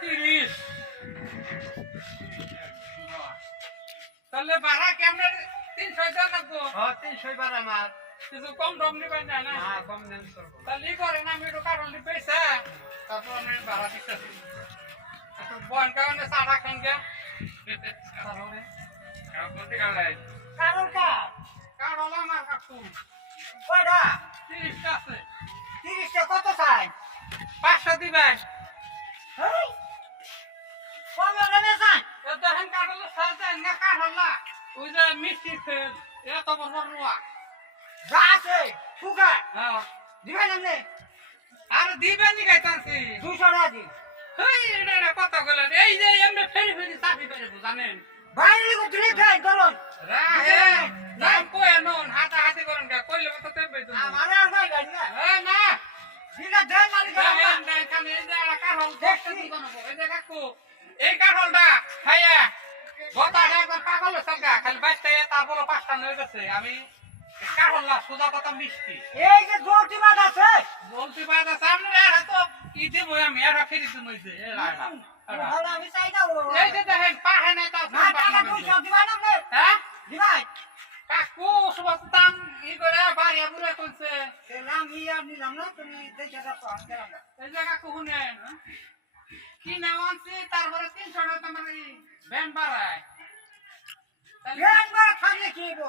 তিরিশ তাহলে ভাড়া কেমন 300 লাগবো? 300 ভাড়া আমার কিছু কম টম নিবেন না? না কম দাম করবো। তাহলে করেন আমি একটু কারণ পয়সা তারপর আমি ভাড়া দিতেছি। বন কারণে চাটা খান গে কারণ কার কারণ আমার কাকু কয়টা 30টা আছে। 30টা কত চাই? 500 দিবেন। এই কম লাগবে চাই দেখেন কাঠলে সাজেন না কাঠলা ওই যে মিষ্টি ফেল এত বড় নোয়া যা আছে ফুকা হ্যাঁ দিবেন এমনি আর দিবেন নি গাইতাছি 200 টাকা দি হেই এটা কথা কইলেন এই যে এমনি ফেরি ফেরি চাবি পেরে জানেন বাইরে কো দিলে খাই ধরুন রাহে নাম কই নন হাতা হাতি করেন কা কইলে তো তেমবে তুমি আমারে আর ভাই গাড়ি না এ না দিনা দেন মালিক দেখেন দেখেন এই যে কাঠল দেখতে দিবেন এই যে কাকু এই কাঠলটা খাইয়া গতাটা একবার পাগল হইছলগা খালি বাইতে তারপর 5টা নয় গেছে আমি কাঠললা সুদা কথা মিষ্টি এই যে জোরটি বাদ আছে বলতে পারতা সামনে আর তো কি দেব আমি আর ফেরি তুমি যে এ রাড়া ভালো আমি চাই না এই যে দেখেন পাহে নাই তা না টাকা 200 দিবেন আপনি হ্যাঁ দিবাই কাকু সুবস্তান ই করে বাড়িয়া বুড়ে কইছে সে নাম ই আর নিলাম না তুমি দেখে রাখো আমি গেলাম না এই যে কাকু শুনেন কি নাম আছে তারপরে 300 টাকা তোমার ব্যান বাড়ায় দেন বার খাইলে কি হইব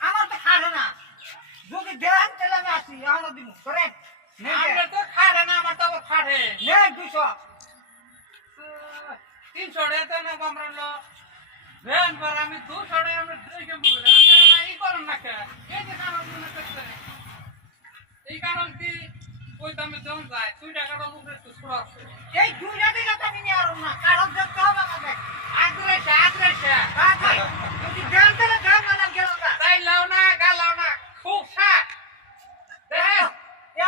আমার তো খাড়ে না যদি দেন তাহলে আমি আসি এখন দিব করেন আমরা তো খাড়ে না আমার তো খাড়ে নেন 200 300 টাকা না আমরা লো ব্যান বাড়া আমি 200 টাকা আমরা দেখে বুঝে আমরা এই করুন না কে এই যে কারণ মনে করতে এই কারণ কি ওই দামে জন যায় 2 টাকাটা উপরে তো ছড়া আছে এই দুইটা দিলে তো আমি নিয়ে আরো না কারণ দেখতে হবে আমাকে আদ্রেশা ভাই যদি দেন তাহলে দেন না গেলাম না তাই লাও না গালাও না খুব সাত দেখ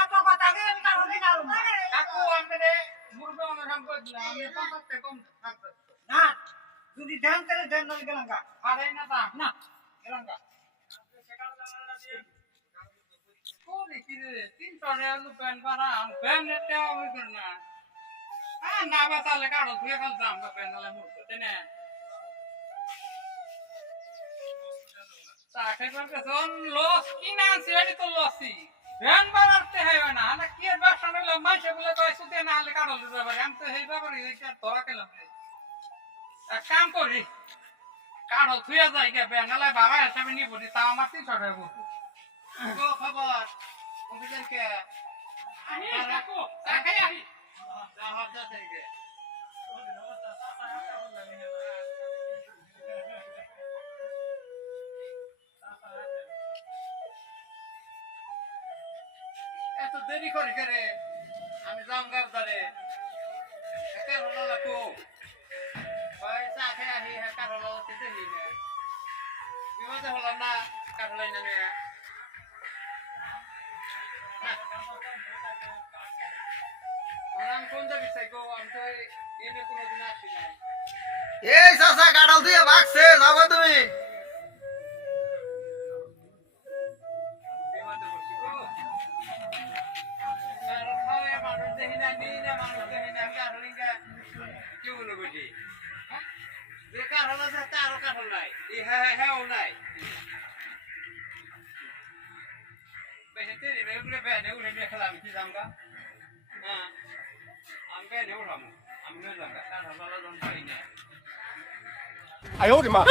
এত কথা কে আমি কারণ দিন আরো না কাকু আমারে মুরবে অনুরাম করে দিলাম আমি 50 টাকা কম থাকবে না যদি দেন তাহলে দেন না গেলাম না আড়াই না দাম না গেলাম না কোনে কি রে 300 টাকা লুকান পারা ব্যান রেটে আমি কর না না বাতালে কাড়ো ধুয়ে খাল দাম বা প্যানেলে মুরতে তেনে তাকে করতে কোন লস কি না আছে এটি তো লসই ব্যান বাড়তে হয় না না কি এর ব্যবসা নিলে মাইসে বলে কয় সুতে না হলে কাড়ো দিতে পারে আমি তো এই ব্যাপারে এই ধরা খেলাম এক কাম করি কাড়ো ধুয়ে যায় কে প্যানেলে বাবা হিসাবে নিব নি তা আমার 300 টাকা বলবো তো খবর অফিসার কে আহি কাকু দেখাই আহি হাত দাও থেকে এত দেরি করে করে আমি জামগার ধরে একা হলো না তো ভাই চা খেয়ে আহি একা হলো তেতে নি না বিমাতে হলো না কাটলাই না না আমি কোন যাবি সাইকো আমি তো এনে কোনোদিন আসি নাই এই চাচা কাঁঠাল দিয়ে ভাগছে যাবো তুমি বিমাতে বসি গো আর খাওয়া মানুষ দেখি না নি না মানুষ দেখি না কাটলিঙ্গা কি বলে বুঝি বেকার হলো যে তারও কাটল নাই এই হ্যাঁ হ্যাঁ নাই বেহেতে রে বেগুনে বেনে উড়ে নিয়ে খেলা আমি কি জামগা হ্যাঁ আমি বেনে উড়ামু আমি নই জামগা কাটল জন পাই না 哎呦我的妈！